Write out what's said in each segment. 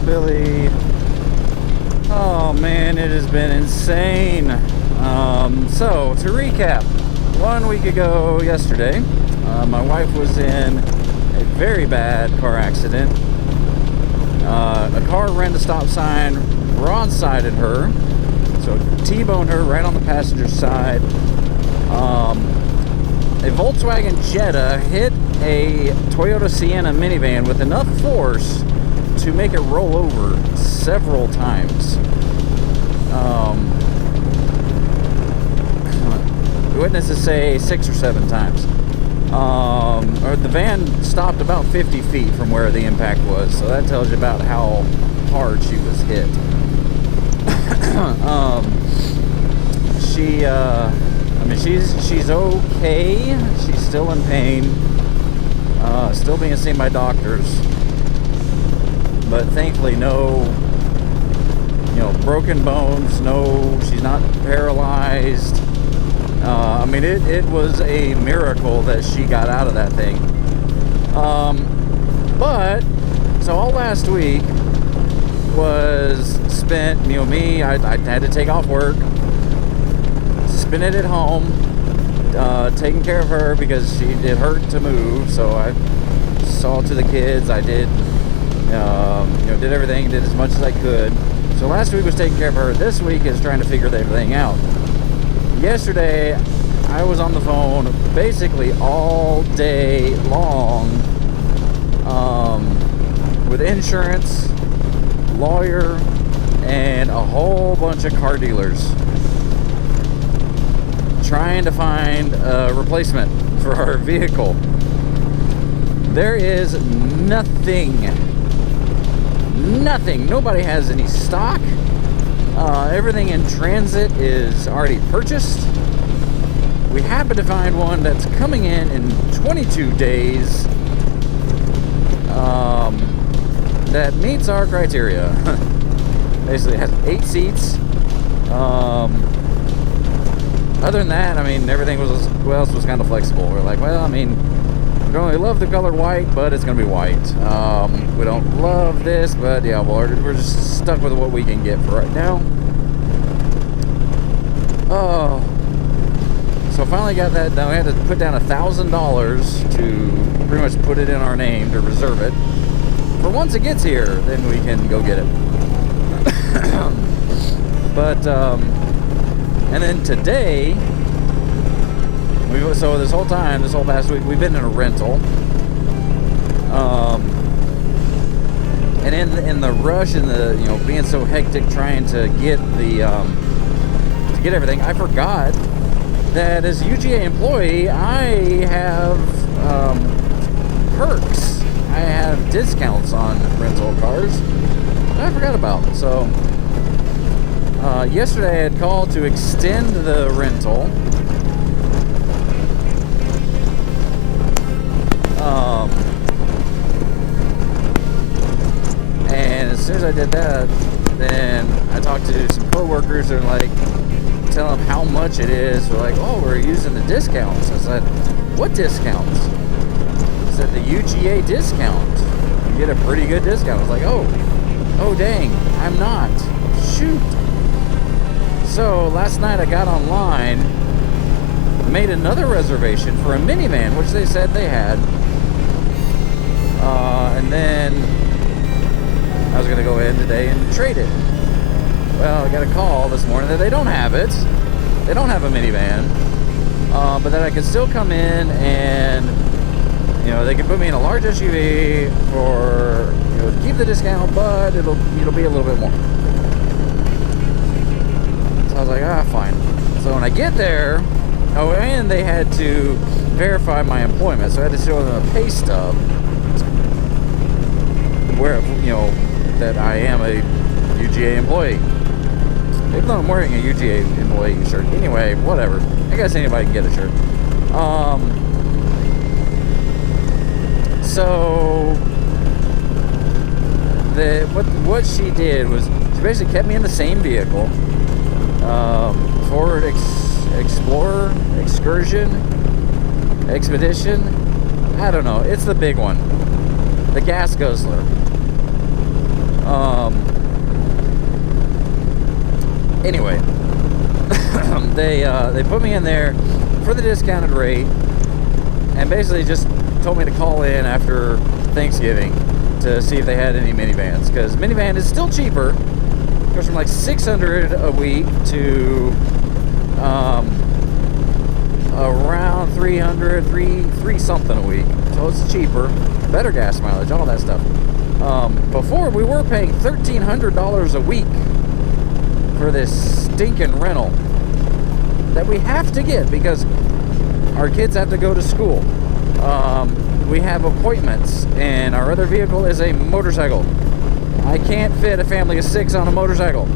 Billy. Oh man, it has been insane. So to recap, 1 week ago yesterday, my wife was in a very bad car accident. A car ran the stop sign, broadsided her, so T-boned her right on the passenger side. A Volkswagen Jetta hit a Toyota Sienna minivan with enough force to make it roll over several times. Witnesses say 6 or 7 times. Or the van stopped about 50 feet from where the impact was, so that tells you about how hard she was hit. She's okay. She's still in pain. Still being seen by doctors. But thankfully, no, broken bones. No, she's not paralyzed. It was a miracle that she got out of that thing. So all last week was spent, I had to take off work, spend it at home, taking care of her because it hurt to move. So I saw to the kids. I did, did everything, did as much as I could. So last week was taking care of her. This week is trying to figure everything out. Yesterday, I was on the phone basically all day long with insurance, lawyer, and a whole bunch of car dealers trying to find a replacement for our vehicle. There is nothing. Nobody has any stock. Everything in transit is already purchased. We happen to find one that's coming in 22 days that meets our criteria. Basically, it has 8 seats. Other than that, everything was kind of flexible. We're like, we don't really love the color white, but it's going to be white. We don't love this, but yeah, we're just stuck with what we can get for right now. Oh, so finally got that done. We had to put down $1,000 to pretty much put it in our name to reserve it. For once it gets here, then we can go get it. And then today, so this whole past week, we've been in a rental. And in the rush and the, being so hectic trying to get everything, I forgot that as a UGA employee, I have perks. I have discounts on rental cars that I forgot about. So yesterday I had called to extend the rental. And as soon as I did that, then I talked to some co-workers and tell them how much it is. They're like, oh, we're using the discounts. I said, what discounts? I said, the UGA discount. You get a pretty good discount. I was like, oh dang, I'm not. Shoot. So last night I got online, made another reservation for a minivan, which they said they had. And then I was going to go ahead today and trade it. Well, I got a call this morning that they don't have it. They don't have a minivan. But that I could still come in and, they can put me in a large SUV for, keep the discount, but it'll be a little bit more. So I was like, fine. So when I get there, and they had to verify my employment, so I had to show them a pay stub where, that I am a UGA employee. Even though I'm wearing a UGA employee shirt. Anyway, whatever. I guess anybody can get a shirt. So what she did was she basically kept me in the same vehicle. Ford Explorer, Excursion, Expedition. I don't know. It's the big one. The gas guzzler. Anyway, they put me in there for the discounted rate, and basically just told me to call in after Thanksgiving to see if they had any minivans, because minivan is still cheaper. It goes from like $600 a week to around $300 something a week. So it's cheaper, better gas mileage, all that stuff. Before we were paying $1,300 a week for this stinking rental that we have to get because our kids have to go to school. We have appointments, and our other vehicle is a motorcycle. I can't fit a family of 6 on a motorcycle.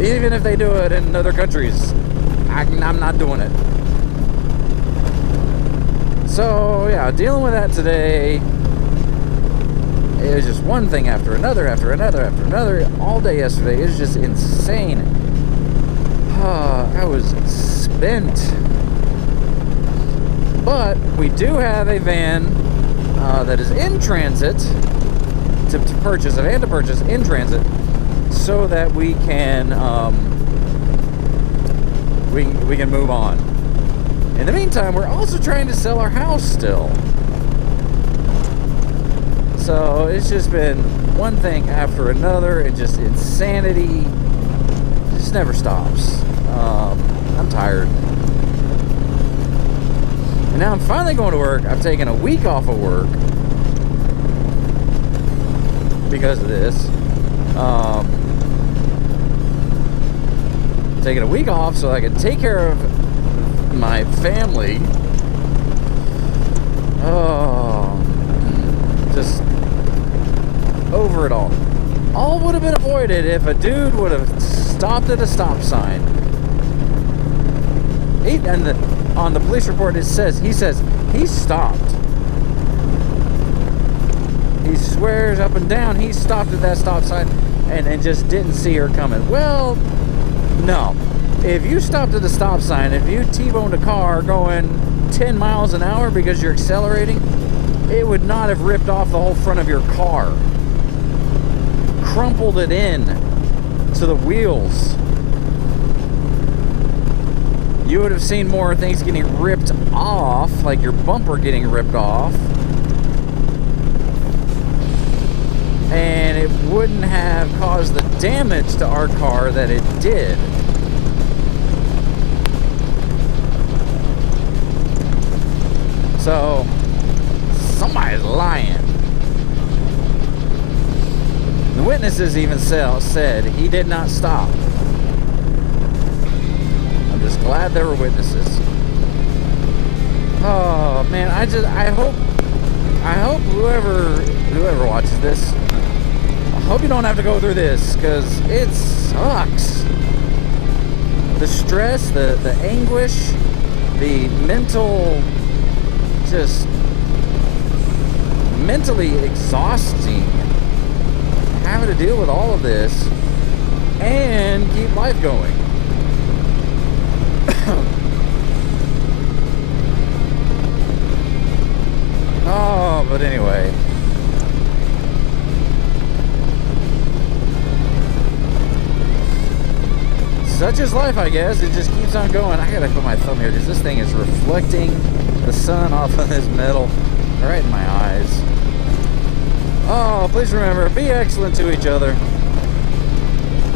Even if they do it in other countries, I'm not doing it. So yeah, dealing with that today. It was just one thing after another, all day yesterday. It was just insane. I was spent. But we do have a van that is in transit to purchase, a van to purchase in transit, so that we can we can move on. In the meantime, we're also trying to sell our house still. So it's just been one thing after another, and just insanity. It just never stops. I'm tired. And now I'm finally going to work. I've taken a week off of work because of this. Taking a week off so I can take care of my family. Oh, just over it all. All would have been avoided if a dude would have stopped at a stop sign. On the police report he says he stopped. He swears up and down he stopped at that stop sign and just didn't see her coming. Well, no. If you stopped at the stop sign, if you T-boned a car going 10 miles an hour because you're accelerating, it would not have ripped off the whole front of your car. Crumpled it in to the wheels. You would have seen more things getting ripped off, like your bumper getting ripped off. And it wouldn't have caused the damage to our car that it did. So, somebody's lying. The witnesses even said he did not stop. I'm just glad there were witnesses. Oh man, I hope whoever watches this, I hope you don't have to go through this, because it sucks. The stress, the anguish, the mental, just mentally exhausting, having to deal with all of this and keep life going. Oh, but anyway. Such is life, I guess. It just keeps on going. I gotta put my thumb here because this thing is reflecting the sun off of this metal right in my eyes. Oh, please remember, be excellent to each other.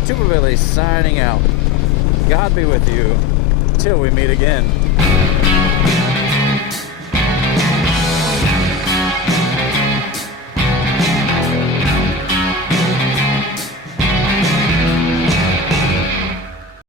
Tuba Billy signing out. God be with you till we meet again.